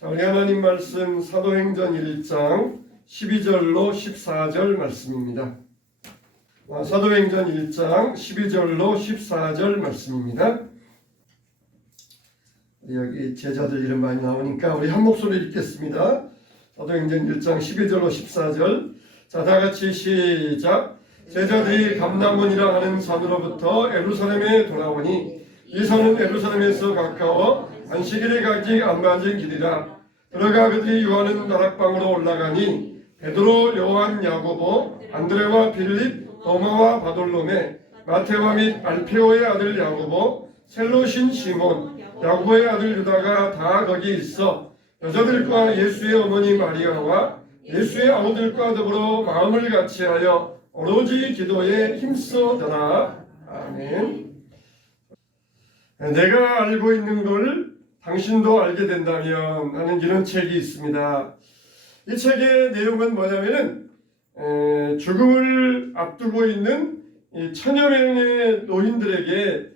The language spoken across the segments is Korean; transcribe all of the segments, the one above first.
자, 우리 하나님 말씀 사도행전 1장 12절로 14절 말씀입니다. 사도행전 1장 12절로 14절 말씀입니다. 여기 제자들 이름 많이 나오니까 우리 한 목소리 읽겠습니다. 사도행전 1장 12절로 14절. 자, 다 같이 시작. 제자들이 감람원이라 하는 산으로부터 예루살렘에 돌아오니 이 산은 예루살렘에서 가까워 안식일에 가지 안 맞은 길이라. 들어가 그들이 요하는 다락방으로 올라가니 베드로, 요한, 야고보, 안드레와 빌립, 도마와 바돌로메, 마테와 및 알페오의 아들 야고보, 셀로신 시몬, 야고보의 아들 유다가 다 거기 있어 여자들과 예수의 어머니 마리아와 예수의 아우들과 더불어 마음을 같이하여 오로지 기도에 힘써더라. 아멘. 내가 알고 있는 걸 당신도 알게 된다면 하는 이런 책이 있습니다. 이 책의 내용은 뭐냐면은 죽음을 앞두고 있는 이 천여 명의 노인들에게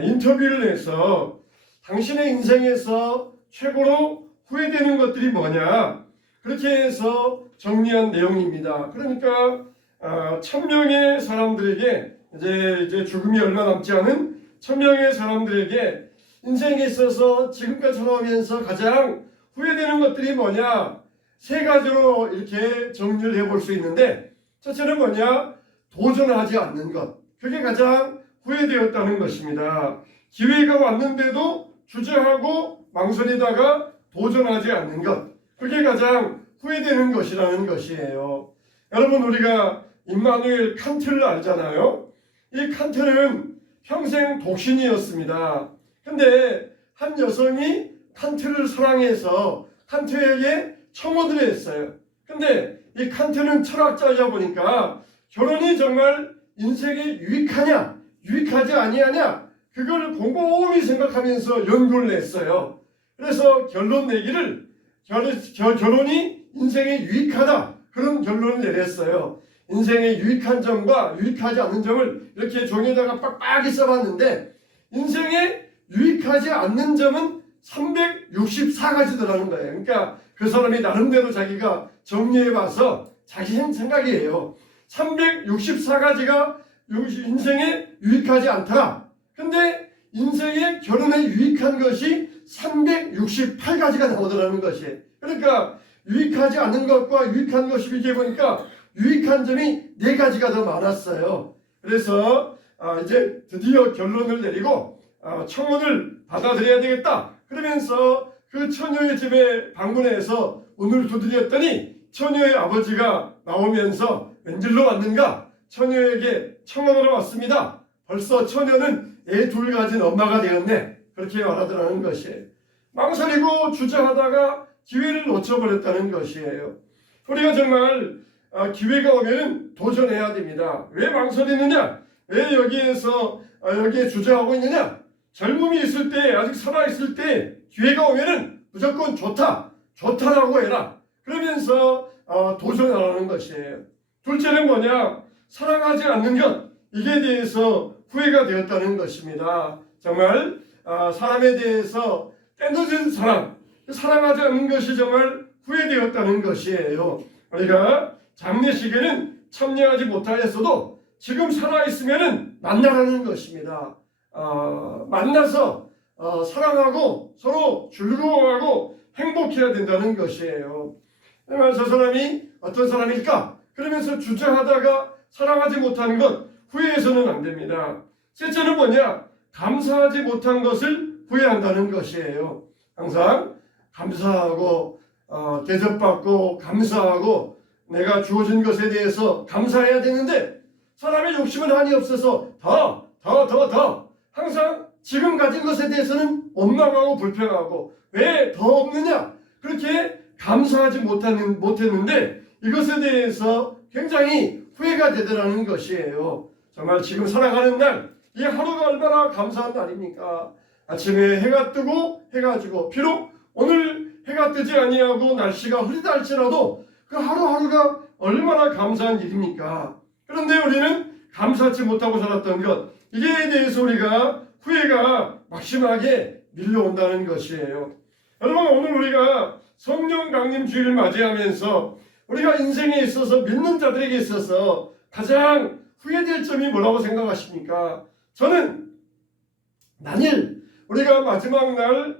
인터뷰를 해서 당신의 인생에서 최고로 후회되는 것들이 뭐냐, 그렇게 해서 정리한 내용입니다. 그러니까 1000명의 사람들에게 이제 죽음이 얼마 남지 않은 1000명의 사람들에게 인생에 있어서 지금까지 살아오면서 가장 후회되는 것들이 뭐냐, 세 가지로 이렇게 정리를 해볼 수 있는데, 첫째는 뭐냐, 도전하지 않는 것. 그게 가장 후회되었다는 것입니다. 기회가 왔는데도 주저하고 망설이다가 도전하지 않는 것. 그게 가장 후회되는 것이라는 것이에요. 여러분, 우리가 임마누엘 칸트를 알잖아요. 이 칸트는 평생 독신이었습니다. 근데 한 여성이 칸트를 사랑해서 칸트에게 청혼을 했어요. 근데 이 칸트는 철학자이다 보니까 결혼이 정말 인생에 유익하냐, 유익하지 아니하냐, 그걸 곰곰이 생각하면서 연구를 했어요. 그래서 결론 내기를 결혼이 인생에 유익하다, 그런 결론을 내렸어요. 인생의 유익한 점과 유익하지 않는 점을 이렇게 종이에다가 빡빡이 써봤는데, 인생에 유익하지 않는 점은 364가지더라는 거예요. 그러니까 그 사람이 나름대로 자기가 정리해봐서 자기 생각이에요. 364가지가 인생에 유익하지 않다. 근데 인생에 결혼에 유익한 것이 368가지가 나오더라는 것이에요. 그러니까 유익하지 않는 것과 유익한 것이 비교해 보니까 유익한 점이 4가지가 더 많았어요. 그래서 이제 드디어 결론을 내리고 청혼을 받아들여야 되겠다. 그러면서 그 처녀의 집에 방문해서 문을 두드렸더니 처녀의 아버지가 나오면서 웬일로 왔는가? 처녀에게 청혼하러 왔습니다. 벌써 처녀는 애 둘 가진 엄마가 되었네. 그렇게 말하더라는 것이에요. 망설이고 주저하다가 기회를 놓쳐버렸다는 것이에요. 우리가 정말 기회가 오면 도전해야 됩니다. 왜 망설이느냐? 왜 여기에 주저하고 있느냐? 젊음이 있을 때, 아직 살아있을 때 기회가 오면은 무조건 좋다라고 해라. 그러면서 도전하라는 것이에요. 둘째는 뭐냐? 사랑하지 않는 것, 이게 대해서 후회가 되었다는 것입니다. 정말 사람에 대해서 때늦은 사랑하지 않는 것이 정말 후회되었다는 것이에요. 우리가 장례식에는 참여하지 못하였어도 지금 살아있으면 만나라는 것입니다. 만나서 사랑하고 서로 즐거워하고 행복해야 된다는 것이에요. 그러면 저 사람이 어떤 사람일까? 그러면서 주저하다가 사랑하지 못하는 것, 후회해서는 안 됩니다. 셋째는 뭐냐? 감사하지 못한 것을 후회한다는 것이에요. 항상 감사하고 대접받고 감사하고 내가 주어진 것에 대해서 감사해야 되는데, 사람의 욕심은 한이 없어서 더 항상 지금 가진 것에 대해서는 원망하고 불평하고, 왜 더 없느냐? 그렇게 감사하지 못했는데 이것에 대해서 굉장히 후회가 되더라는 것이에요. 정말 지금 살아가는 날, 이 하루가 얼마나 감사한 날입니까? 아침에 해가 뜨고 해가 지고, 비록 오늘 해가 뜨지 아니하고 날씨가 흐리다 할지라도 그 하루하루가 얼마나 감사한 일입니까? 그런데 우리는 감사하지 못하고 살았던 것, 이게 대해서 우리가 후회가 막심하게 밀려온다는 것이에요. 여러분, 오늘 우리가 성령 강림 주일을 맞이하면서 우리가 인생에 있어서 믿는 자들에게 있어서 가장 후회될 점이 뭐라고 생각하십니까? 저는 만일 우리가 마지막 날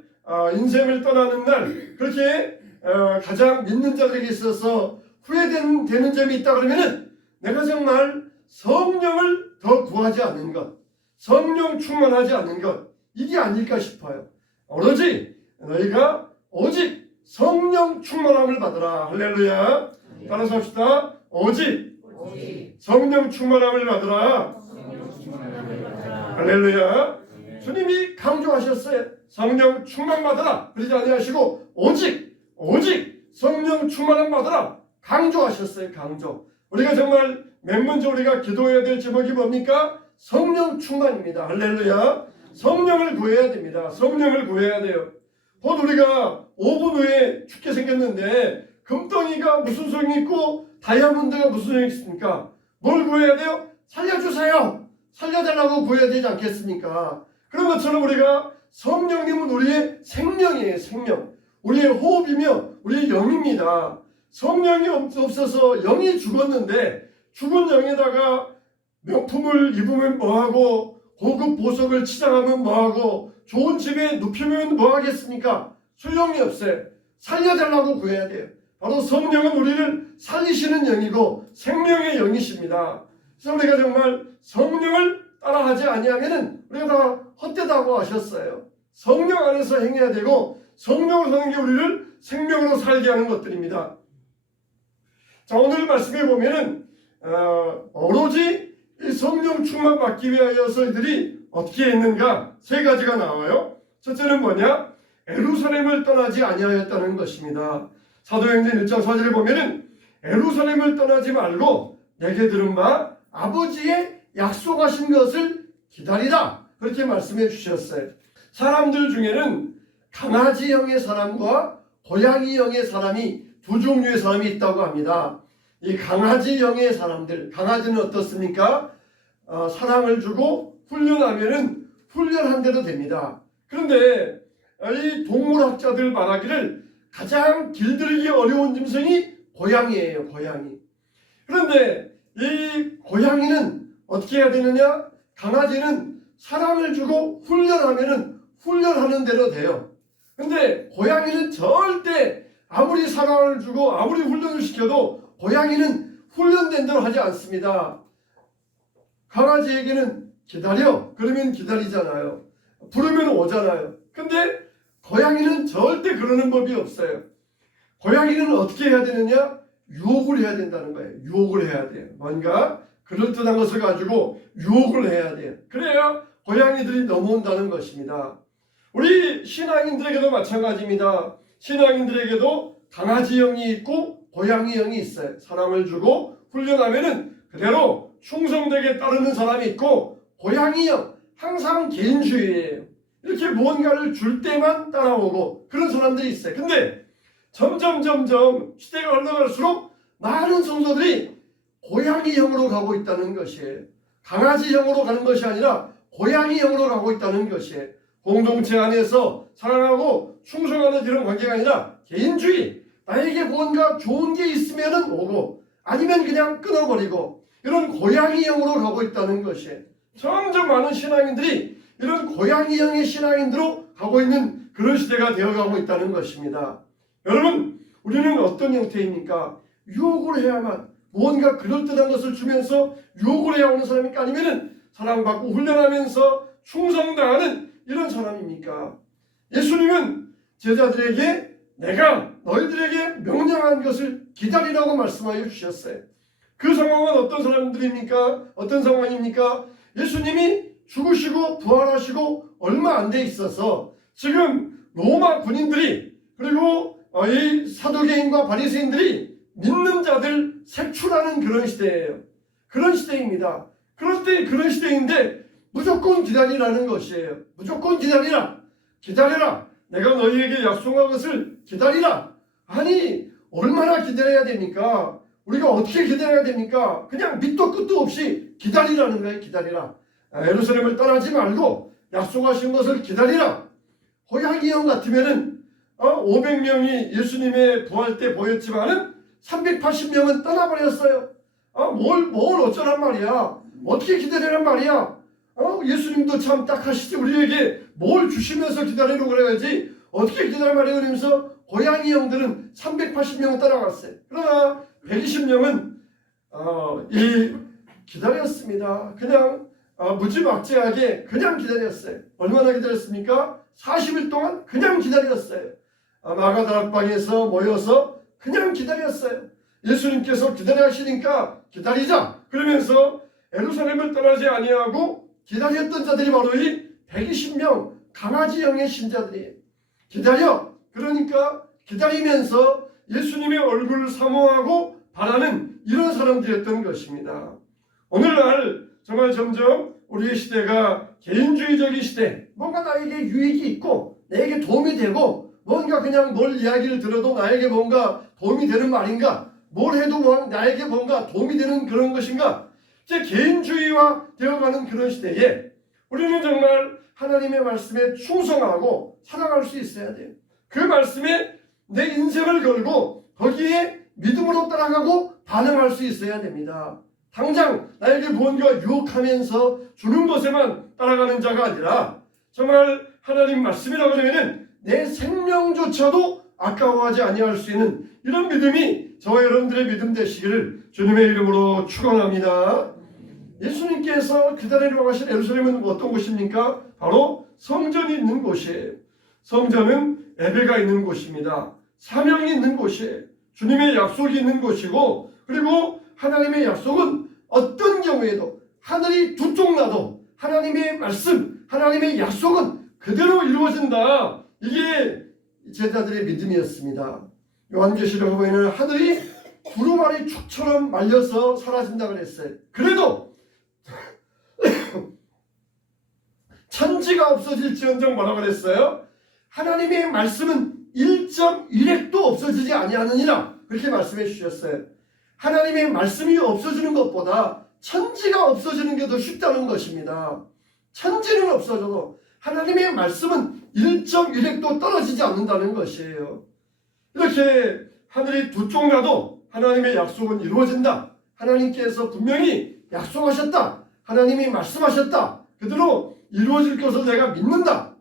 인생을 떠나는 날 그렇게 가장 믿는 자들에게 있어서 후회되는 점이 있다 그러면은 내가 정말 성령을 더 구하지 않는 것, 성령 충만하지 않는 것, 이게 아닐까 싶어요. 오로지 너희가 오직 성령 충만함을 받으라. 할렐루야. 따라서 합시다. 오직 성령 충만함을 받으라. 할렐루야. 주님이 강조하셨어요. 성령 충만 받으라. 그러지 아니하시고 오직 성령 충만함 받으라. 강조하셨어요. 강조. 우리가 정말 맨 먼저 우리가 기도해야 될 제목이 뭡니까? 성령 충만입니다. 할렐루야. 성령을 구해야 됩니다. 성령을 구해야 돼요. 곧 우리가 5분 후에 죽게 생겼는데 금덩이가 무슨 소용이 있고 다이아몬드가 무슨 소용이 있습니까? 뭘 구해야 돼요? 살려주세요. 살려달라고 구해야 되지 않겠습니까? 그런 것처럼 우리가 성령님은 우리의 생명이에요. 생명. 우리의 호흡이며 우리의 영입니다. 성령이 없어서 영이 죽었는데 죽은 영에다가 명품을 입으면 뭐하고 고급 보석을 치장하면 뭐하고 좋은 집에 눕히면 뭐하겠습니까? 소용이 없어요. 살려달라고 구해야 돼요. 바로 성령은 우리를 살리시는 영이고 생명의 영이십니다. 그래서 우리가 정말 성령을 따라하지 아니하면 우리가 다 헛되다고 하셨어요. 성령 안에서 행해야 되고 성령으로 사는 게 우리를 생명으로 살게 하는 것들입니다. 자, 오늘 말씀에 보면은 오로지 이 성령 충만 받기 위하여서 이들이 어떻게 했는가? 세 가지가 나와요. 첫째는 뭐냐? 예루살렘을 떠나지 아니하였다는 것입니다. 사도행전 1장 4절에 보면은 예루살렘을 떠나지 말고 내게 들은 바 아버지의 약속하신 것을 기다리라. 그렇게 말씀해 주셨어요. 사람들 중에는 강아지형의 사람과 고양이형의 사람이 두 종류의 사람이 있다고 합니다. 이 강아지형의 사람들, 강아지는 어떻습니까? 사랑을 주고 훈련하면은 훈련한 대로 됩니다. 그런데 이 동물학자들 말하기를 가장 길들이기 어려운 짐승이 고양이에요. 고양이. 그런데 이 고양이는 어떻게 해야 되느냐? 강아지는 사랑을 주고 훈련하면은 훈련하는 대로 돼요. 근데 고양이는 절대 아무리 사랑을 주고 아무리 훈련을 시켜도 고양이는 훈련된 대로 하지 않습니다. 강아지에게는 기다려. 그러면 기다리잖아요. 부르면 오잖아요. 근데 고양이는 절대 그러는 법이 없어요. 고양이는 어떻게 해야 되느냐? 유혹을 해야 된다는 거예요. 유혹을 해야 돼요. 뭔가 그럴듯한 것을 가지고 유혹을 해야 돼요. 그래야 고양이들이 넘어온다는 것입니다. 우리 신앙인들에게도 마찬가지입니다. 신앙인들에게도 강아지형이 있고 고양이형이 있어요. 사랑을 주고 훈련하면은 그대로 충성되게 따르는 사람이 있고, 고양이형 항상 개인주의예요. 이렇게 무언가를 줄 때만 따라오고 그런 사람들이 있어요. 근데 점점 시대가 흘러갈수록 많은 성도들이 고양이형으로 가고 있다는 것이에요. 강아지형으로 가는 것이 아니라 고양이형으로 가고 있다는 것이에요. 공동체 안에서 사랑하고 충성하는 이런 관계가 아니라 개인주의, 나에게 뭔가 좋은 게 있으면 오고 아니면 그냥 끊어버리고 이런 고양이형으로 가고 있다는 것이에요. 점점 많은 신앙인들이 이런 고양이형의 신앙인으로 가고 있는 그런 시대가 되어가고 있다는 것입니다. 여러분, 우리는 어떤 형태입니까? 유혹을 해야만, 무언가 그럴듯한 것을 주면서 유혹을 해야 오는 사람입니까? 아니면 사랑받고 훈련하면서 충성당하는 이런 사람입니까? 예수님은 제자들에게 내가 너희들에게 명령한 것을 기다리라고 말씀하여 주셨어요. 그 상황은 어떤 사람들입니까? 어떤 상황입니까? 예수님이 죽으시고 부활하시고 얼마 안 돼 있어서 지금 로마 군인들이 그리고 이 사두개인과 바리새인들이 믿는 자들 색출하는 그런 시대예요. 그런 시대입니다. 그런 시대인데 무조건 기다리라는 것이에요. 무조건 기다리라. 기다려라. 내가 너희에게 약속한 것을 기다리라. 아니, 얼마나 기다려야 됩니까? 우리가 어떻게 기다려야 됩니까? 그냥 밑도 끝도 없이 기다리라는 거예요. 기다리라. 예루살렘을 떠나지 말고 약속하신 것을 기다리라. 고양이형 같으면은 500명이 예수님의 부활 때 보였지만은 380명은 떠나버렸어요. 뭘 어쩌란 말이야. 어떻게 기다리란 말이야. 예수님도 참 딱하시지. 우리에게 뭘 주시면서 기다리라고 그래야지. 어떻게 기다리란 말이야. 그러면서 고양이 형들은 380명은 따라갔어요. 그러나 120명은 기다렸습니다. 그냥 무지막지하게 그냥 기다렸어요. 얼마나 기다렸습니까? 40일 동안 그냥 기다렸어요. 마가다락방에서 모여서 그냥 기다렸어요. 예수님께서 기다려 하시니까 기다리자 그러면서 예루살렘을 떠나지 아니하고 기다렸던 자들이 바로 이 120명 강아지형의 신자들이에요. 기다려. 그러니까 기다리면서 예수님의 얼굴을 사모하고 바라는 이런 사람들이었던 것입니다. 오늘날 정말 점점 우리의 시대가 개인주의적인 시대, 뭔가 나에게 유익이 있고 나에게 도움이 되고 뭔가 그냥 뭘 이야기를 들어도 나에게 뭔가 도움이 되는 말인가, 뭘 해도 나에게 뭔가 도움이 되는 그런 것인가, 이제 개인주의화 되어가는 그런 시대에 우리는 정말 하나님의 말씀에 충성하고 살아갈 수 있어야 돼요. 그 말씀에 내 인생을 걸고 거기에 믿음으로 따라가고 반응할 수 있어야 됩니다. 당장 나에게 무언가 유혹하면서 주는 것에만 따라가는 자가 아니라 정말 하나님 말씀이라고 하면은 내 생명조차도 아까워하지 아니할 수 있는 이런 믿음이 저와 여러분들의 믿음 되시기를 주님의 이름으로 축원합니다. 예수님께서 기다리러 가신 예루살렘은 어떤 곳입니까? 바로 성전이 있는 곳이에요. 성전은 예배가 있는 곳입니다. 사명이 있는 곳이에요. 주님의 약속이 있는 곳이고, 그리고 하나님의 약속은 어떤 경우에도 하늘이 두 쪽 나도 하나님의 말씀, 하나님의 약속은 그대로 이루어진다. 이게 제자들의 믿음이었습니다. 요한계시록 보면은 하늘이 두루마리 축처럼 말려서 사라진다 그랬어요. 그래도 천지가 없어질지언정 뭐라 그랬어요? 하나님의 말씀은 1.1핵도 없어지지 아니하느니라 그렇게 말씀해 주셨어요. 하나님의 말씀이 없어지는 것보다 천지가 없어지는 게 더 쉽다는 것입니다. 천지는 없어져도 하나님의 말씀은 1.1핵도 떨어지지 않는다는 것이에요. 이렇게 하늘이 두 쪽 나도 하나님의 약속은 이루어진다. 하나님께서 분명히 약속하셨다. 하나님이 말씀하셨다. 그대로 이루어질 것을 내가 믿는다.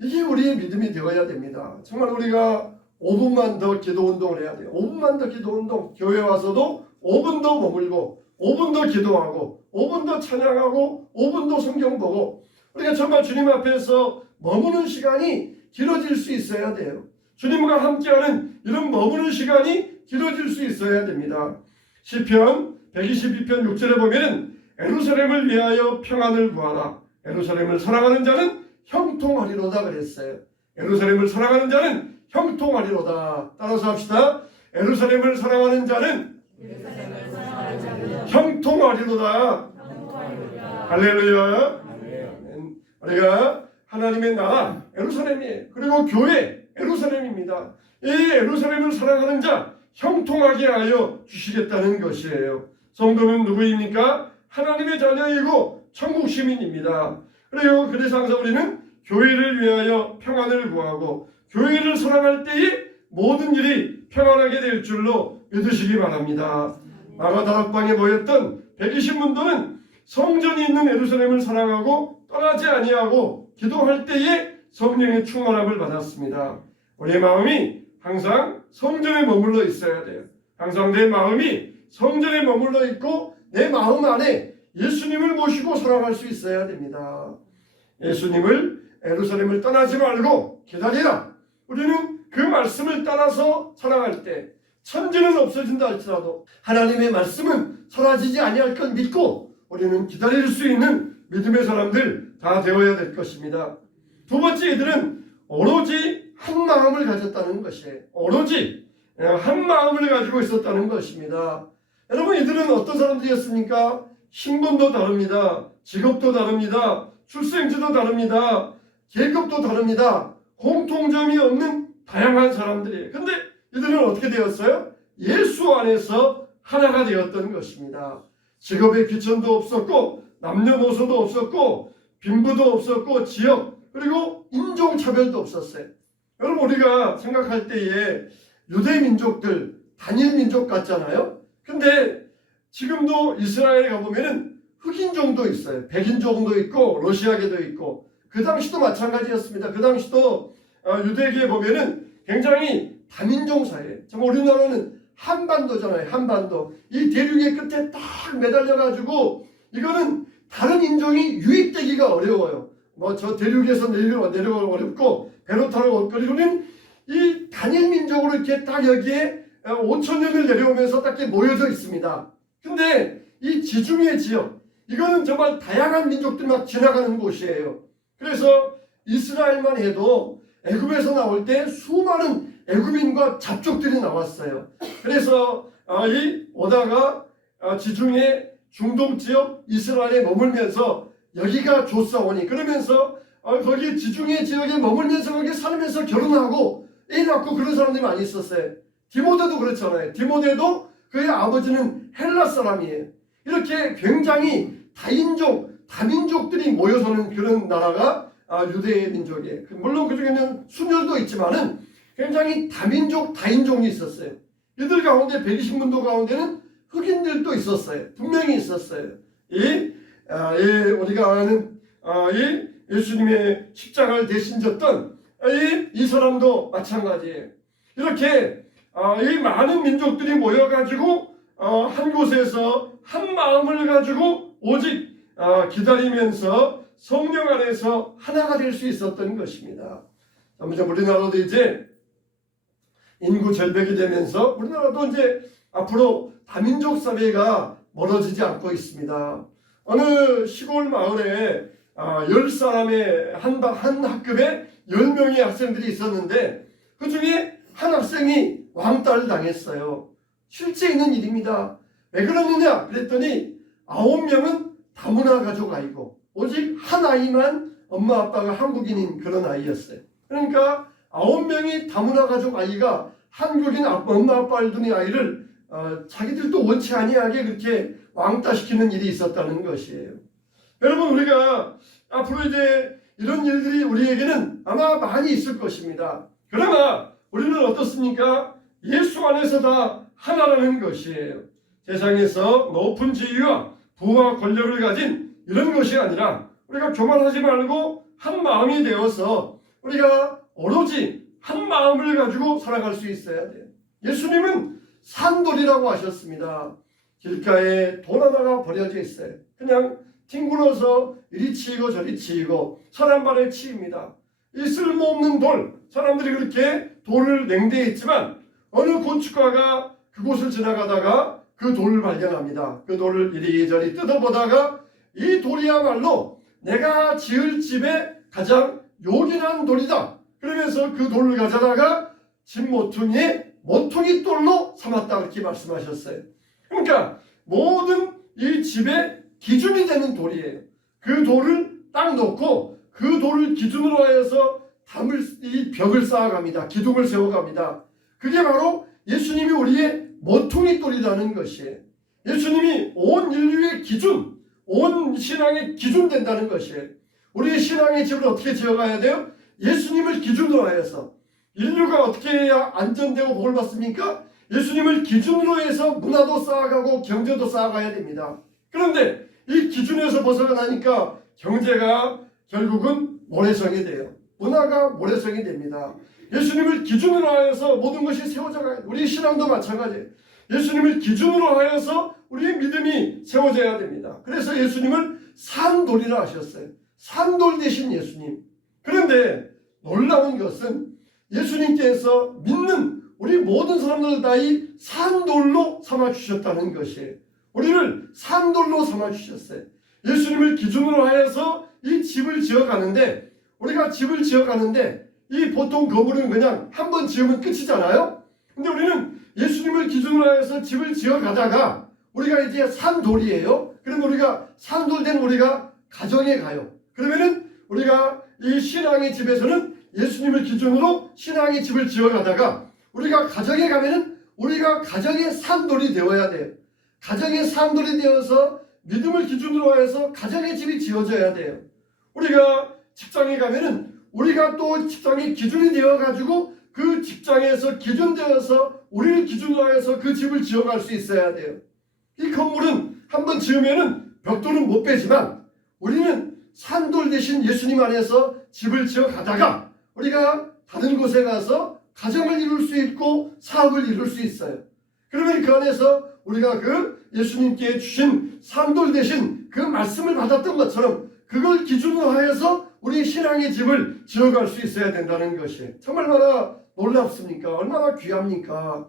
이게 우리의 믿음이 되어야 됩니다. 정말 우리가 5분만 더 기도 운동을 해야 돼요. 5분만 더 기도 운동. 교회 와서도 5분 더 머물고 5분 더 기도하고 5분 더 찬양하고 5분 더 성경 보고 우리가 정말 주님 앞에서 머무는 시간이 길어질 수 있어야 돼요. 주님과 함께하는 이런 머무는 시간이 길어질 수 있어야 됩니다. 시편 122편 6절에 보면은 예루살렘을 위하여 평안을 구하라. 예루살렘을 사랑하는 자는 형통하리로다 그랬어요. 예루살렘을 사랑하는 자는 형통하리로다. 따라서 합시다. 예루살렘을 사랑하는 자는 형통하리로다. 할렐루야. 우리가 하나님의 나라 예루살렘이에요. 그리고 교회 예루살렘입니다. 이 예루살렘을 사랑하는 자 형통하게 하여 주시겠다는 것이에요. 성도는 누구입니까? 하나님의 자녀이고 천국 시민입니다. 그리고 그래서 항상 우리는 교회를 위하여 평안을 구하고 교회를 사랑할 때에 모든 일이 평안하게 될 줄로 믿으시기 바랍니다. 마가다락방에 모였던 120문도는 성전이 있는 예루살렘을 사랑하고 떠나지 아니하고 기도할 때에 성령의 충만함을 받았습니다. 우리의 마음이 항상 성전에 머물러 있어야 돼요. 항상 내 마음이 성전에 머물러 있고 내 마음 안에 예수님을 모시고 살아갈 수 있어야 됩니다. 예수님을 예루살렘을 떠나지 말고 기다리라. 우리는 그 말씀을 따라서 살아갈 때 천지는 없어진다 할지라도 하나님의 말씀은 사라지지 아니할 것 믿고 우리는 기다릴 수 있는 믿음의 사람들 다 되어야 될 것입니다. 두 번째, 이들은 오로지 한 마음을 가졌다는 것이에요. 오로지 한 마음을 가지고 있었다는 것입니다. 여러분, 이들은 어떤 사람들이었습니까? 신분도 다릅니다. 직업도 다릅니다. 출생지도 다릅니다. 계급도 다릅니다. 공통점이 없는 다양한 사람들이에요. 근데 이들은 어떻게 되었어요? 예수 안에서 하나가 되었던 것입니다. 직업의 귀천도 없었고 남녀노소도 없었고 빈부도 없었고 지역 그리고 인종차별도 없었어요. 여러분 우리가 생각할 때에 유대 민족들 단일 민족 같잖아요. 근데 지금도 이스라엘에 가보면은 흑인종도 있어요. 백인종도 있고 러시아계도 있고 그 당시도 마찬가지였습니다. 그 당시도 유대계에 보면은 굉장히 다민족 사회. 정말 우리나라는 한반도잖아요. 한반도. 이 대륙의 끝에 딱 매달려가지고 이거는 다른 인종이 유입되기가 어려워요. 뭐 저 대륙에서 내려가기 어렵고 배로 타러 그리고는 이 단일 민족으로 이렇게 딱 여기에 5천 년을 내려오면서 딱 이렇게 모여져 있습니다. 근데 이 지중해 지역 이거는 정말 다양한 민족들이 막 지나가는 곳이에요. 그래서 이스라엘만 해도 애굽에서 나올 때 수많은 애굽인과 잡족들이 나왔어요. 그래서 이 오다가 지중해 중동 지역 이스라엘에 머물면서 여기가 좋사오니 그러면서 거기 지중해 지역에 머물면서 거기 살면서 결혼하고 애 낳고 그런 사람들이 많이 있었어요. 디모데도 그렇잖아요. 디모데도 그의 아버지는 헬라 사람이에요. 이렇게 굉장히 다민족들이 모여 사는 그런 나라가 유대 민족이에요. 물론 그 중에는 순혈도 있지만은 굉장히 다인종이 있었어요. 이들 가운데 120문도 가운데는 흑인들도 있었어요. 분명히 있었어요. 우리가 아는 이 예수님의 십자가를 대신 졌던 이 사람도 마찬가지예요. 이렇게 이 많은 민족들이 모여가지고 한 곳에서 한 마음을 가지고 오직 기다리면서 성령 안에서 하나가 될 수 있었던 것입니다. 우리나라도 이제 인구 절벽이 되면서 우리나라도 이제 앞으로 다민족 사회가 멀어지지 않고 있습니다. 어느 시골 마을에 10사람의 한 학급에 10명의 학생들이 있었는데 그 중에 한 학생이 왕따를 당했어요. 실제 있는 일입니다. 왜 그러느냐 그랬더니 9명은 다문화 가족 아이고 오직 한 아이만 엄마 아빠가 한국인인 그런 아이였어요. 그러니까 9명이 다문화 가족 아이가 한국인 엄마 아빠를 둔 아이를 자기들도 원치 아니하게 그렇게 왕따시키는 일이 있었다는 것이에요. 여러분 우리가 앞으로 이제 이런 일들이 우리에게는 아마 많이 있을 것입니다. 그러나 우리는 어떻습니까? 예수 안에서 다 하나라는 것이에요. 세상에서 높은 지위와 부와 권력을 가진 이런 것이 아니라 우리가 교만하지 말고 한 마음이 되어서 우리가 오로지 한 마음을 가지고 살아갈 수 있어야 돼요. 예수님은 산돌이라고 하셨습니다. 길가에 돌 하나가 버려져 있어요. 그냥 뒹굴어서 이리 치이고 저리 치이고 사람 발에 치입니다. 이 쓸모없는 돌, 사람들이 그렇게 돌을 냉대했지만 어느 건축가가 그곳을 지나가다가 그 돌을 발견합니다. 그 돌을 이리저리 뜯어보다가 이 돌이야말로 내가 지을 집에 가장 요긴한 돌이다. 그러면서 그 돌을 가져다가 집 모퉁이에 모퉁이 돌로 삼았다 그렇게 말씀하셨어요. 그러니까 모든 이 집의 기준이 되는 돌이에요. 그 돌을 딱 놓고 그 돌을 기준으로 하여서 이 벽을 쌓아갑니다. 기둥을 세워갑니다. 그게 바로 예수님이 우리의 모퉁이 돌이라는 것이에요. 예수님이 온 인류의 기준, 온 신앙의 기준 된다는 것이에요. 우리의 신앙의 집을 어떻게 지어가야 돼요? 예수님을 기준으로 하여서. 인류가 어떻게 해야 안전되고 복을 받습니까? 예수님을 기준으로 해서 문화도 쌓아가고 경제도 쌓아가야 됩니다. 그런데 이 기준에서 벗어나니까 경제가 결국은 모래성이 돼요. 문화가 모래성이 됩니다. 예수님을 기준으로 하여서 모든 것이 세워져 가요. 우리 신앙도 마찬가지예요. 예수님을 기준으로 하여서 우리의 믿음이 세워져야 됩니다. 그래서 예수님을 산돌이라 하셨어요. 산돌 대신 예수님. 그런데 놀라운 것은 예수님께서 믿는 우리 모든 사람들 다 이 산돌로 삼아주셨다는 것이에요. 우리를 산돌로 삼아주셨어요. 예수님을 기준으로 하여서 이 집을 지어가는데 우리가 집을 지어가는데 이 보통 건물은 그냥 한 번 지으면 끝이잖아요. 근데 우리는 예수님을 기준으로 해서 집을 지어가다가 우리가 이제 산돌이에요. 그러면 우리가 산돌된 우리가 가정에 가요. 그러면은 우리가 이 신앙의 집에서는 예수님을 기준으로 신앙의 집을 지어가다가 우리가 가정에 가면은 우리가 가정의 산돌이 되어야 돼요. 가정의 산돌이 되어서 믿음을 기준으로 해서 가정의 집이 지어져야 돼요. 우리가 직장에 가면은 우리가 또 직장이 기준이 되어가지고 그 직장에서 기준되어서 우리를 기준으로 해서 그 집을 지어갈 수 있어야 돼요. 이 건물은 한번 지으면은 벽돌은 못 빼지만 우리는 산돌 대신 예수님 안에서 집을 지어 가다가 우리가 다른 곳에 가서 가정을 이룰 수 있고 사업을 이룰 수 있어요. 그러면 그 안에서 우리가 그 예수님께 주신 산돌 대신 그 말씀을 받았던 것처럼 그걸 기준으로 하여서 우리 신앙의 집을 지어갈 수 있어야 된다는 것이 정말 얼마나 놀랍습니까? 얼마나 귀합니까?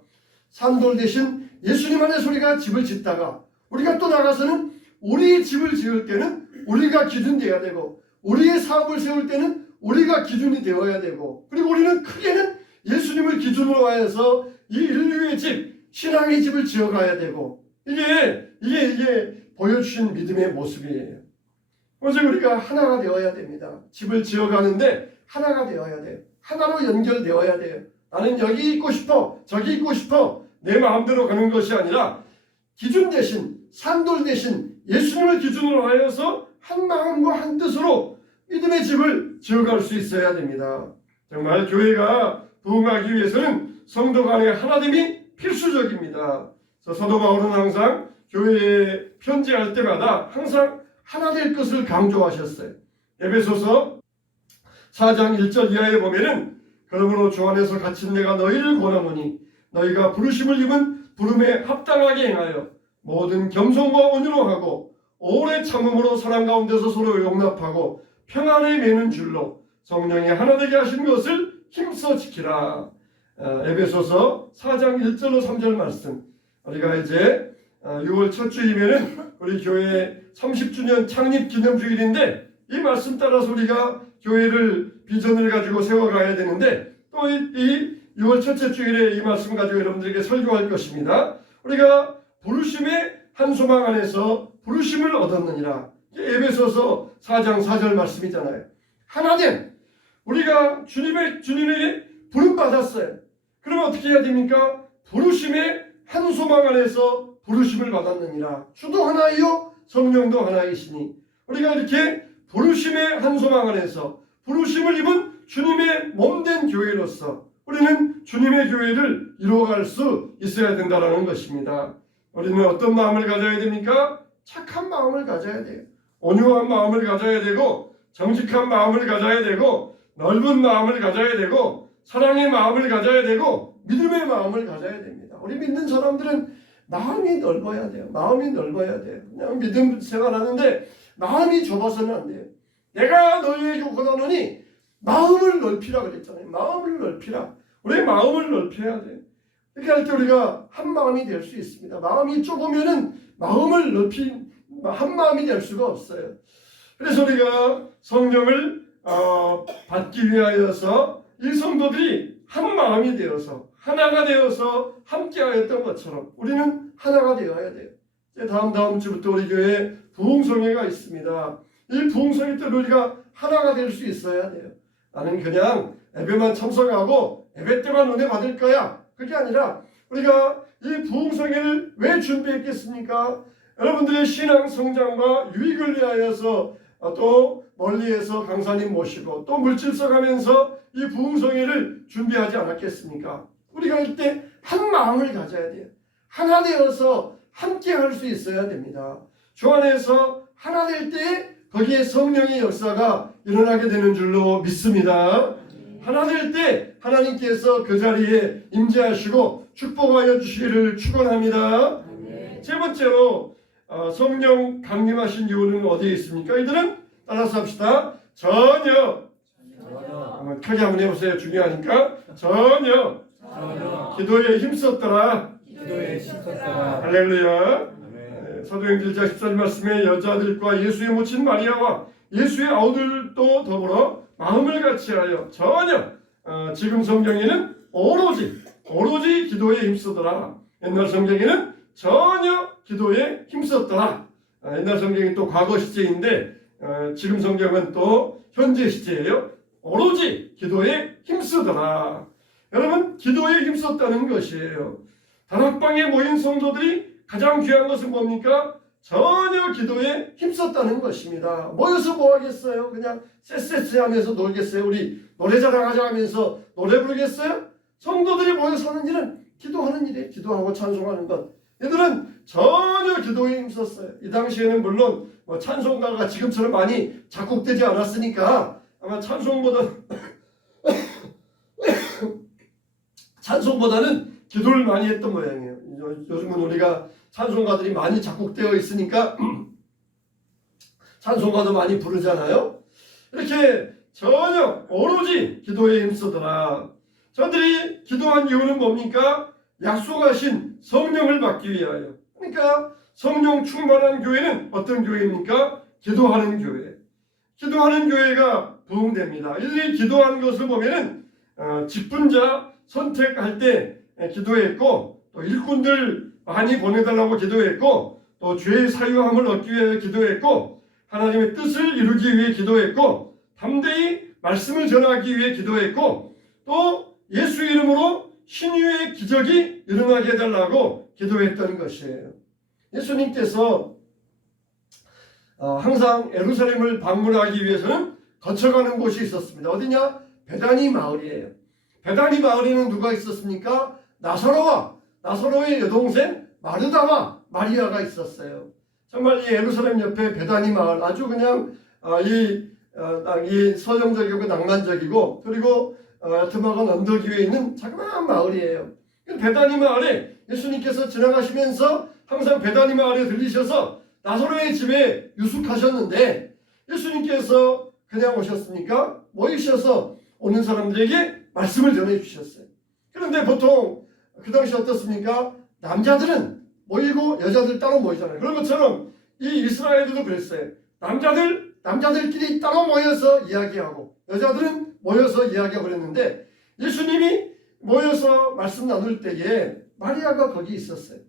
산돌 대신 예수님 안에서 우리가 집을 짓다가 우리가 또 나가서는 우리의 집을 지을 때는 우리가 기준되어야 되고 우리의 사업을 세울 때는 우리가 기준이 되어야 되고 그리고 우리는 크게는 예수님을 기준으로 하여서 이 인류의 집, 신앙의 집을 지어가야 되고 이게 보여주신 믿음의 모습이에요. 오직 우리가 하나가 되어야 됩니다. 집을 지어가는데 하나가 되어야 돼요. 하나로 연결되어야 돼요. 나는 여기 있고 싶어, 저기 있고 싶어 내 마음대로 가는 것이 아니라 기준 대신 산돌 대신 예수님을 기준으로 하여서 한 마음과 한 뜻으로 믿음의 집을 지어갈 수 있어야 됩니다. 정말 교회가 부흥하기 위해서는 성도 간의 하나됨이 필수적입니다. 사도 바울은 항상 교회에 편지할 때마다 항상 하나 될 것을 강조하셨어요. 에베소서 4장 1절 이하에 보면은 그러므로 주 안에서 갇힌 내가 너희를 권하노니 너희가 부르심을 입은 부름에 합당하게 행하여 모든 겸손과 온유로 하고 오래 참음으로 사랑 가운데서 서로 용납하고 평안에 매는 줄로 성령이 하나 되게 하신 것을 힘써 지키라. 에베소서 4장 1절로 3절 말씀. 우리가 이제 6월 첫 주이면은 우리 교회 30주년 창립 기념주일인데 이 말씀 따라서 우리가 교회를 비전을 가지고 세워가야 되는데 또 이 6월 첫째 주일에 이 말씀 가지고 여러분들에게 설교할 것입니다. 우리가 부르심의 한 소망 안에서 부르심을 얻었느니라. 에베소서 4장 4절 말씀이잖아요. 하나님, 우리가 주님에게 부름 받았어요. 그러면 어떻게 해야 됩니까? 부르심의 한 소망 안에서 부르심을 받았느니라. 주도 하나이요 성령도 하나이시니 우리가 이렇게 부르심의 한 소망 안에서 부르심을 입은 주님의 몸된 교회로서 우리는 주님의 교회를 이루어갈 수 있어야 된다는 것입니다. 우리는 어떤 마음을 가져야 됩니까? 착한 마음을 가져야 돼요. 온유한 마음을 가져야 되고 정직한 마음을 가져야 되고 넓은 마음을 가져야 되고 사랑의 마음을 가져야 되고 믿음의 마음을 가져야 됩니다. 우리 믿는 사람들은 마음이 넓어야 돼요. 마음이 넓어야 돼요. 그냥 믿음 생활하는데 마음이 좁아서는 안 돼요. 내가 너희에게 권하노니 마음을 넓히라 그랬잖아요. 마음을 넓히라. 우리의 마음을 넓혀야 돼요. 이렇게 할 때 우리가 한 마음이 될 수 있습니다. 마음이 좁으면은 마음을 넓힌 한 마음이 될 수가 없어요. 그래서 우리가 성령을 받기 위하여서 이 성도들이 한 마음이 되어서 하나가 되어서 함께하였던 것처럼 우리는 하나가 되어야 돼요. 다음 주부터 우리 교회에 부흥성회가 있습니다. 이 부흥성회 때 우리가 하나가 될 수 있어야 돼요. 나는 그냥 예배만 참석하고 예배 때만 은혜 받을 거야. 그게 아니라 우리가 이 부흥성회를 왜 준비했겠습니까? 여러분들의 신앙 성장과 유익을 위하여서 또 멀리에서 강사님 모시고 또 물질서 가면서 이 부흥성회를 준비하지 않았겠습니까? 우리가 이때 한 마음을 가져야 돼요. 하나 되어서 함께 할 수 있어야 됩니다. 주 안에서 하나 될 때 거기에 성령의 역사가 일어나게 되는 줄로 믿습니다. 하나 될 때 하나님께서 그 자리에 임재하시고 축복하여 주시기를 축원합니다. 세 번째로 성령 강림하신 이유는 어디에 있습니까? 이들은 따라서 합시다. 전혀. 크게 한번 해보세요. 중요하니까. 전혀. 기도에 힘썼더라. 할렐루야. 사도행전 1장 14절 말씀에 여자들과 예수의 모친 마리아와 예수의 아우들도 더불어 마음을 같이하여 전혀 지금 성경에는 오로지 기도에 힘쓰더라. 옛날 성경에는 전혀 기도에 힘썼더라. 옛날 성경이 또 과거 시제인데 지금 성경은 또 현재 시제예요. 오로지 기도에 힘쓰더라. 여러분, 기도에 힘썼다는 것이에요. 다락방에 모인 성도들이 가장 귀한 것은 뭡니까? 전혀 기도에 힘썼다는 것입니다. 모여서 뭐 하겠어요? 그냥 쎄쎄쎄 하면서 놀겠어요? 우리 노래자랑 하자 하면서 노래 부르겠어요? 성도들이 모여서 하는 일은 기도하는 일이에요. 기도하고 찬송하는 것. 얘들은 전혀 기도에 힘썼어요. 이 당시에는 물론 뭐 찬송가가 지금처럼 많이 작곡되지 않았으니까 아마 찬송보다는 기도를 많이 했던 모양이에요. 요즘은 우리가 찬송가들이 많이 작곡되어 있으니까 찬송가도 많이 부르잖아요. 이렇게 전혀 오로지 기도에 힘쓰더라. 저들이 기도한 이유는 뭡니까? 약속하신 성령을 받기 위하여. 그러니까 성령 충만한 교회는 어떤 교회입니까? 기도하는 교회. 기도하는 교회가 부흥됩니다. 이들이 기도한 것을 보면은 직분자 선택할 때 기도했고, 또 일꾼들 많이 보내달라고 기도했고, 또 죄의 사유함을 얻기 위해 기도했고, 하나님의 뜻을 이루기 위해 기도했고, 담대히 말씀을 전하기 위해 기도했고, 또 예수 이름으로 신유의 기적이 일어나게 해달라고 기도했던 것이에요. 예수님께서 항상 예루살렘을 방문하기 위해서는 거쳐가는 곳이 있었습니다. 어디냐? 베다니 마을이에요. 베다니 마을에는 누가 있었습니까? 나사로의 여동생 마르다와 마리아가 있었어요. 정말 이 예루살렘 옆에 베다니 마을, 아주 그냥 이 서정적이고 낭만적이고, 그리고 드마건 언덕 위에 있는 자그마한 마을이에요. 베다니 마을에 예수님께서 지나가시면서 항상 베다니 마을에 들리셔서 나사로의 집에 유숙하셨는데, 예수님께서 그냥 오셨습니까? 모이셔서 오는 사람들에게 말씀을 전해주셨어요. 그런데 보통 그 당시 어떻습니까? 남자들은 모이고 여자들 따로 모이잖아요. 그런 것처럼 이 이스라엘도 그랬어요. 남자들끼리 따로 모여서 이야기하고 여자들은 모여서 이야기하고 그랬는데, 예수님이 모여서 말씀 나눌 때에 마리아가 거기 있었어요.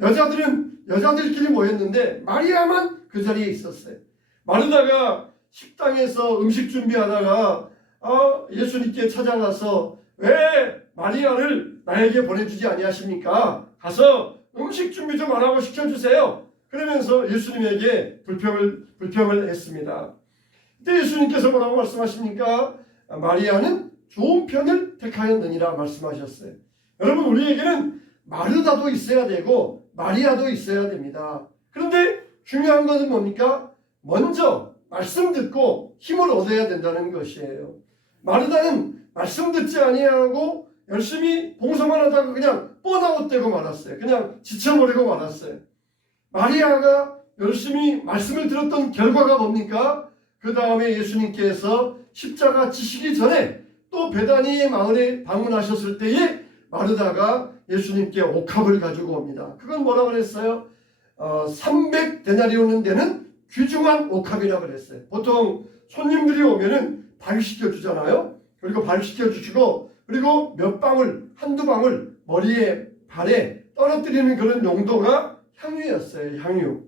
여자들은 여자들끼리 모였는데 마리아만 그 자리에 있었어요. 마르다가 식당에서 음식 준비하다가 예수님께 찾아가서 왜 마리아를 나에게 보내주지 아니하십니까? 가서 음식 준비 좀 하라고 시켜주세요. 그러면서 예수님에게 불평을 했습니다. 그때 예수님께서 뭐라고 말씀하십니까? 마리아는 좋은 편을 택하였느니라 말씀하셨어요. 여러분, 우리에게는 마르다도 있어야 되고 마리아도 있어야 됩니다. 그런데 중요한 것은 뭡니까? 먼저 말씀 듣고 힘을 얻어야 된다는 것이에요. 마르다는 말씀 듣지 아니하고 열심히 봉사만 하다가 그냥 번아웃되고 말았어요. 그냥 지쳐버리고 말았어요. 마리아가 열심히 말씀을 들었던 결과가 뭡니까? 그 다음에 예수님께서 십자가 지시기 전에 또 베다니 마을에 방문하셨을 때에 마르다가 예수님께 옥합을 가지고 옵니다. 그건 뭐라 그랬어요? 300데나리온 되는 귀중한 옥합이라고 그랬어요. 보통 손님들이 오면은 발시켜 주잖아요. 그리고 발시켜 주시고, 그리고 몇 방울, 한두 방울 머리에 발에 떨어뜨리는 그런 용도가 향유였어요. 향유.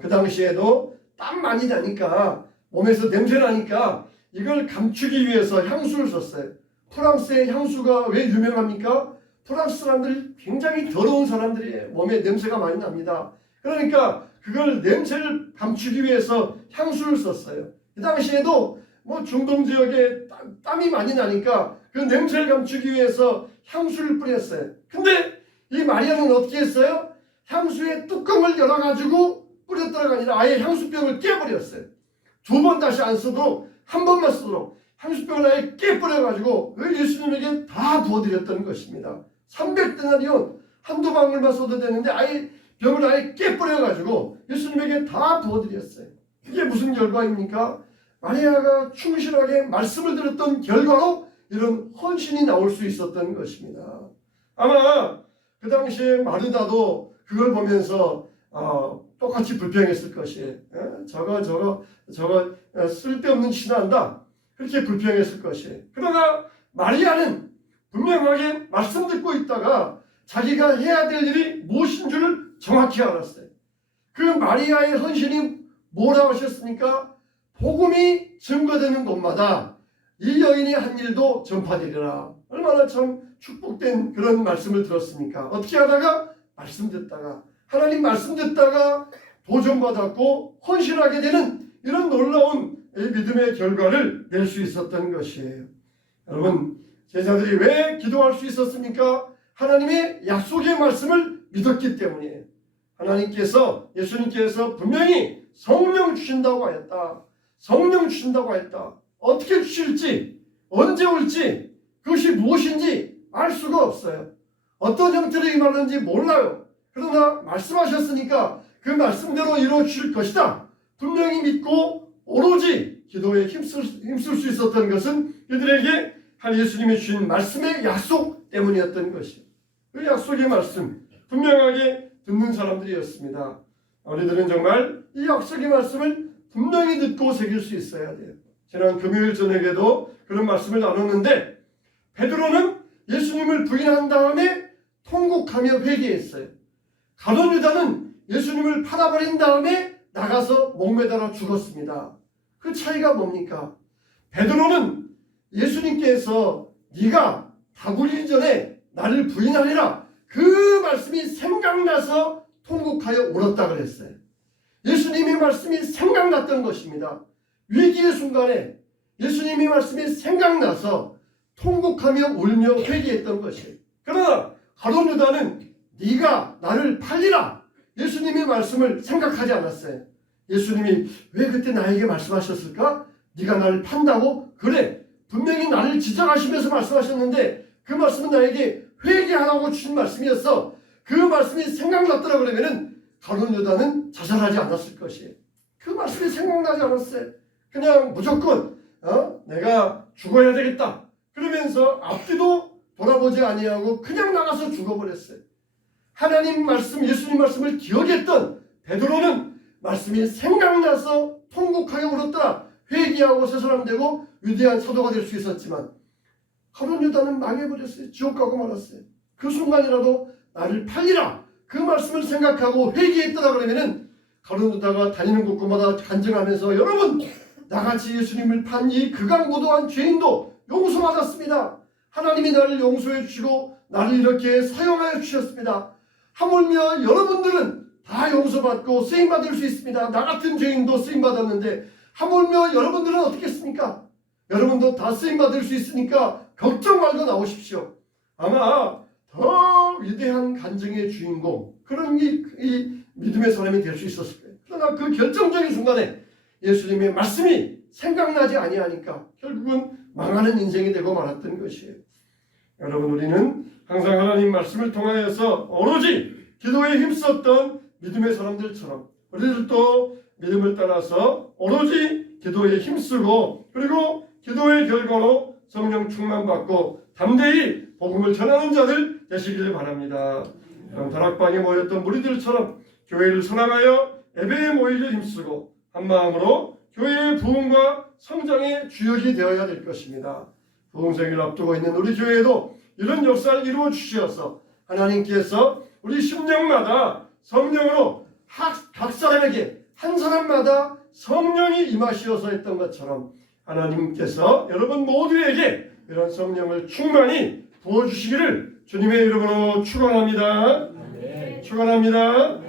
그 당시에도 땀 많이 나니까, 몸에서 냄새 나니까 이걸 감추기 위해서 향수를 썼어요. 프랑스의 향수가 왜 유명합니까? 프랑스 사람들이 굉장히 더러운 사람들이에요. 몸에 냄새가 많이 납니다. 그러니까 그걸 냄새를 감추기 위해서 향수를 썼어요. 그 당시에도 뭐 중동 지역에 땀이 많이 나니까 그 냄새를 감추기 위해서 향수를 뿌렸어요. 근데 이 마리아는 어떻게 했어요? 향수의 뚜껑을 열어가지고 뿌렸다가 아니라 아예 향수병을 깨버렸어요. 두 번 다시 안 쓰도록 한 번만 쓰도록 향수병을 아예 깨버려가지고 예수님에게 다 부어드렸던 것입니다. 300데나리온 한두 방울만 써도 되는데 아예 병을 아예 깨버려가지고 예수님에게 다 부어드렸어요. 이게 무슨 결과입니까? 마리아가 충실하게 말씀을 들었던 결과로 이런 헌신이 나올 수 있었던 것입니다. 아마 그 당시에 마르다도 그걸 보면서 똑같이 불평했을 것이에요. 저거 쓸데없는 신한다. 그렇게 불평했을 것이에요. 그러나 마리아는 분명하게 말씀 듣고 있다가 자기가 해야 될 일이 무엇인 줄을 정확히 알았어요. 그 마리아의 헌신이 뭐라고 하셨습니까? 복음이 증거되는 곳마다 이 여인이 한 일도 전파되리라. 얼마나 참 축복된 그런 말씀을 들었습니까? 어떻게 하다가? 말씀 듣다가. 하나님 말씀 듣다가 도전받았고 헌신하게 되는 이런 놀라운 믿음의 결과를 낼 수 있었던 것이에요. 여러분, 제자들이 왜 기도할 수 있었습니까? 하나님의 약속의 말씀을 믿었기 때문이에요. 하나님께서, 예수님께서 분명히 성령 주신다고 하였다. 성령 주신다고 하였다. 어떻게 주실지, 언제 올지, 그것이 무엇인지 알 수가 없어요. 어떤 형태로 임하는지 몰라요. 그러나 말씀하셨으니까 그 말씀대로 이루어 주실 것이다. 분명히 믿고 오로지 기도에 힘쓸 수 있었던 것은 그들에게 예수님이 주신 말씀의 약속 때문이었던 것이에요. 그 약속의 말씀 분명하게 듣는 사람들이었습니다. 우리들은 정말 이 약속의 말씀을 분명히 듣고 새길 수 있어야 돼요. 지난 금요일 저녁에도 그런 말씀을 나눴는데 베드로는 예수님을 부인한 다음에 통곡하며 회개했어요. 가룟 유다는 예수님을 팔아버린 다음에 나가서 목매달아 죽었습니다. 그 차이가 뭡니까? 베드로는 예수님께서 네가 다구리 전에 나를 부인하리라 그 말씀이 생각나서 통곡하여 울었다 그랬어요. 예수님의 말씀이 생각났던 것입니다. 위기의 순간에 예수님의 말씀이 생각나서 통곡하며 울며 회개했던 것이에요. 그러나 가룟 유다는 네가 나를 팔리라 예수님의 말씀을 생각하지 않았어요. 예수님이 왜 그때 나에게 말씀하셨을까? 네가 나를 판다고? 그래, 분명히 나를 지적하시면서 말씀하셨는데 그 말씀은 나에게 회개하라고 주신 말씀이었어. 그 말씀이 생각났더라 그러면은 가룟 유다는 자살하지 않았을 것이에요. 그 말씀이 생각나지 않았어요. 그냥 무조건 내가 죽어야 되겠다 그러면서 앞뒤도 돌아보지 아니하고 그냥 나가서 죽어버렸어요. 하나님 말씀, 예수님 말씀을 기억했던 베드로는 말씀이 생각나서 통곡하여 울었더라. 회개하고 새 사람 되고 위대한 사도가 될 수 있었지만 가룟 유다는 망해버렸어요. 지옥 가고 말았어요. 그 순간이라도 나를 팔리라 그 말씀을 생각하고 회개했더라 그러면은 가룟 유다가 다니는 곳곳마다 간증하면서 여러분 나같이 예수님을 판 이 극악무도한 죄인도 용서받았습니다. 하나님이 나를 용서해 주시고 나를 이렇게 사용하여 주셨습니다. 하물며 여러분들은 다 용서받고 쓰임받을 수 있습니다. 나 같은 죄인도 쓰임받았는데 하물며 여러분들은 어떻겠습니까? 여러분도 다 쓰임받을 수 있으니까 걱정 말고 나오십시오. 아마 더 위대한 간증의 주인공 그런 이 믿음의 사람이 될 수 있었을 거예요. 그러나 그 결정적인 순간에 예수님의 말씀이 생각나지 아니하니까 결국은 망하는 인생이 되고 말았던 것이에요. 여러분, 우리는 항상 하나님 말씀을 통하여서 오로지 기도에 힘썼던 믿음의 사람들처럼 우리들도 믿음을 따라서 오로지 기도에 힘쓰고 그리고 기도의 결과로 성령 충만받고 담대히 복음을 전하는 자들 되시기를 바랍니다. 다락방에 모였던 무리들처럼 교회를 선항하여 예배에 모이려 힘쓰고 한마음으로 교회의 부흥과 성장의 주역이 되어야 될 것입니다. 부흥생을 앞두고 있는 우리 교회에도 이런 역사를 이루어 주시어서 하나님께서 우리 심령마다 성령으로 각 사람에게 한 사람마다 성령이 임하시어서 했던 것처럼 하나님께서 여러분 모두에게 이런 성령을 충만히 부어주시기를 주님의 이름으로 축원합니다. 축원합니다.